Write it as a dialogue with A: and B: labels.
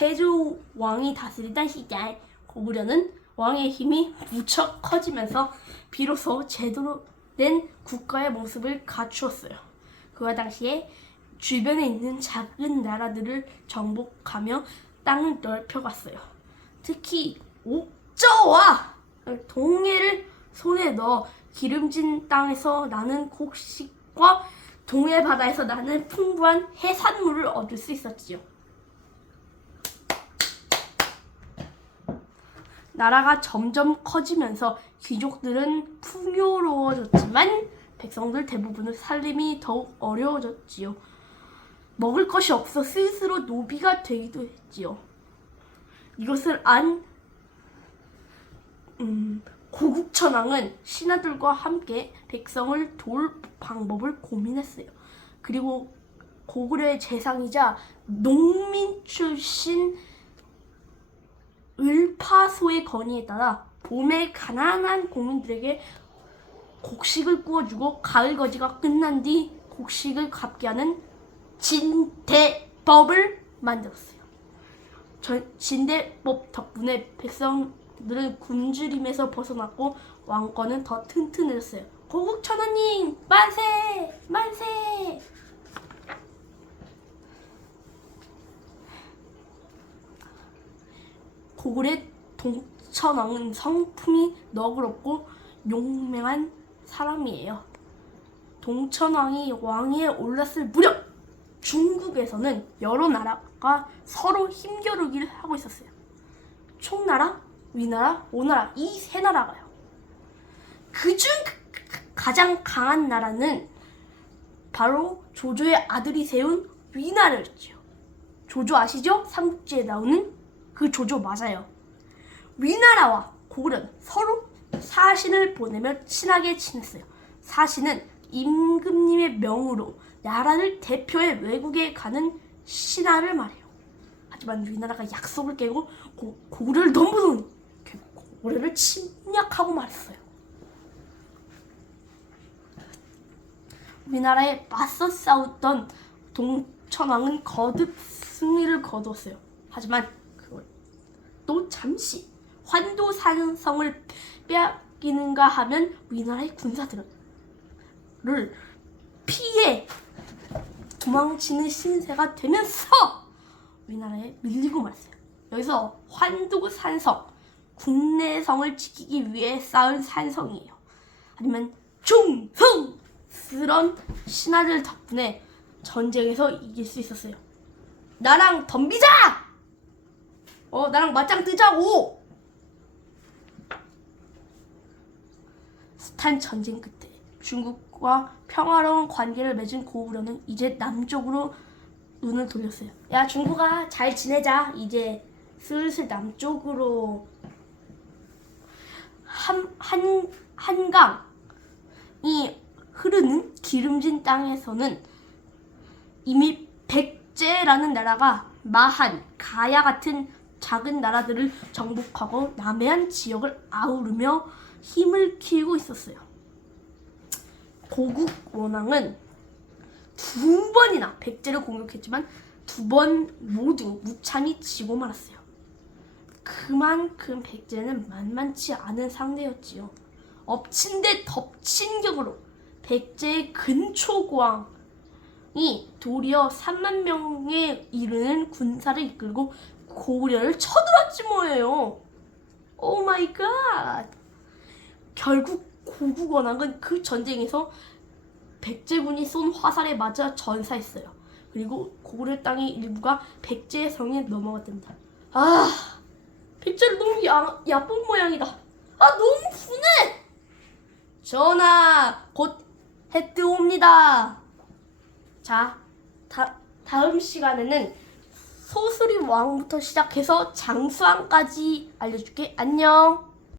A: 태조 왕이 다스리던 시대 고구려는 왕의 힘이 무척 커지면서 비로소 제대로 된 국가의 모습을 갖추었어요. 그와 당시에 주변에 있는 작은 나라들을 정복하며 땅을 넓혀갔어요. 특히 옥저와 동해를 손에 넣어 기름진 땅에서 나는 곡식과 동해 바다에서 나는 풍부한 해산물을 얻을 수 있었지요. 나라가 점점 커지면서 귀족들은 풍요로워졌지만 백성들 대부분의 살림이 더욱 어려워졌지요. 먹을 것이 없어 스스로 노비가 되기도 했지요. 이것을 안 음, 고국천왕은 신하들과 함께 백성을 도울 방법을 고민했어요. 그리고 고구려의 재상이자 농민 출신 을파소의 건의에 따라 봄에 가난한 공민들에게 곡식을 구워주고 가을 거지가 끝난 뒤 곡식을 갚게 하는 진대법을 만들었어요. 저 진대법 덕분에 백성들은 굶주림에서 벗어났고 왕권은 더 튼튼해졌어요. 고국 천하님 만세 만세. 고구려 동천왕은 성품이 너그럽고 용맹한 사람이에요. 동천왕이 왕위에 올랐을 무렵 중국에서는 여러 나라가 서로 힘겨루기를 하고 있었어요. 총나라, 위나라, 오나라 이 세 나라가요. 그중 가장 강한 나라는 바로 조조의 아들이 세운 위나라였죠. 조조 아시죠? 삼국지에 나오는 그 조조 맞아요. 위나라와 고구려는 서로 사신을 보내며 친하게 지냈어요. 사신은 임금님의 명으로 나라를 대표해 외국에 가는 신하를 말해요. 하지만 위나라가 약속을 깨고 고, 고구려를 넘보더니 결국 고구려를 침략하고 말았어요. 위나라에 맞서 싸웠던 동천왕은 거듭 승리를 거뒀어요. 하지만 그걸 또 잠시 환도산성을 빼앗기는가 하면 위나라의 군사들은 를 피해 도망치는 신세가 되면서 위나라에 밀리고 말았어요. 여기서 환도산성 국내성을 지키기 위해 쌓은 산성이에요. 아니면 중흥스런 신하들 덕분에 전쟁에서 이길 수 있었어요. 나랑 덤비자! 어, 나랑 맞짱 뜨자고! 스탄 전쟁 끝에 중국과 평화로운 관계를 맺은 고구려는 이제 남쪽으로 눈을 돌렸어요. 야 중국아 잘 지내자. 이제 슬슬 남쪽으로 한, 한, 한강이 흐르는 기름진 땅에서는 이미 백제라는 나라가 마한, 가야 같은 작은 나라들을 정복하고 남해안 지역을 아우르며 힘을 키우고 있었어요. 고국 원왕은 두 번이나 백제를 공격했지만 두 번 모두 무참히 지고 말았어요. 그만큼 백제는 만만치 않은 상대였지요. 엎친 데 덮친 격으로 백제의 근초고왕이 도리어 3만 명에 이르는 군사를 이끌고 고구려를 쳐들었지 뭐예요. 오 마이 갓. 결국 고국 원왕은 그 전쟁에서 백제군이 쏜 화살에 맞아 전사했어요. 그리고 고구려 땅의 일부가 백제의 성에 넘어갔답니다. 아, 백제를 너무 야, 야쁜 모양이다. 아, 너무 분해! 전하, 곧 해 뜨옵니다. 자, 다, 다음 시간에는 소수리 왕부터 시작해서 장수왕까지 알려줄게. 안녕.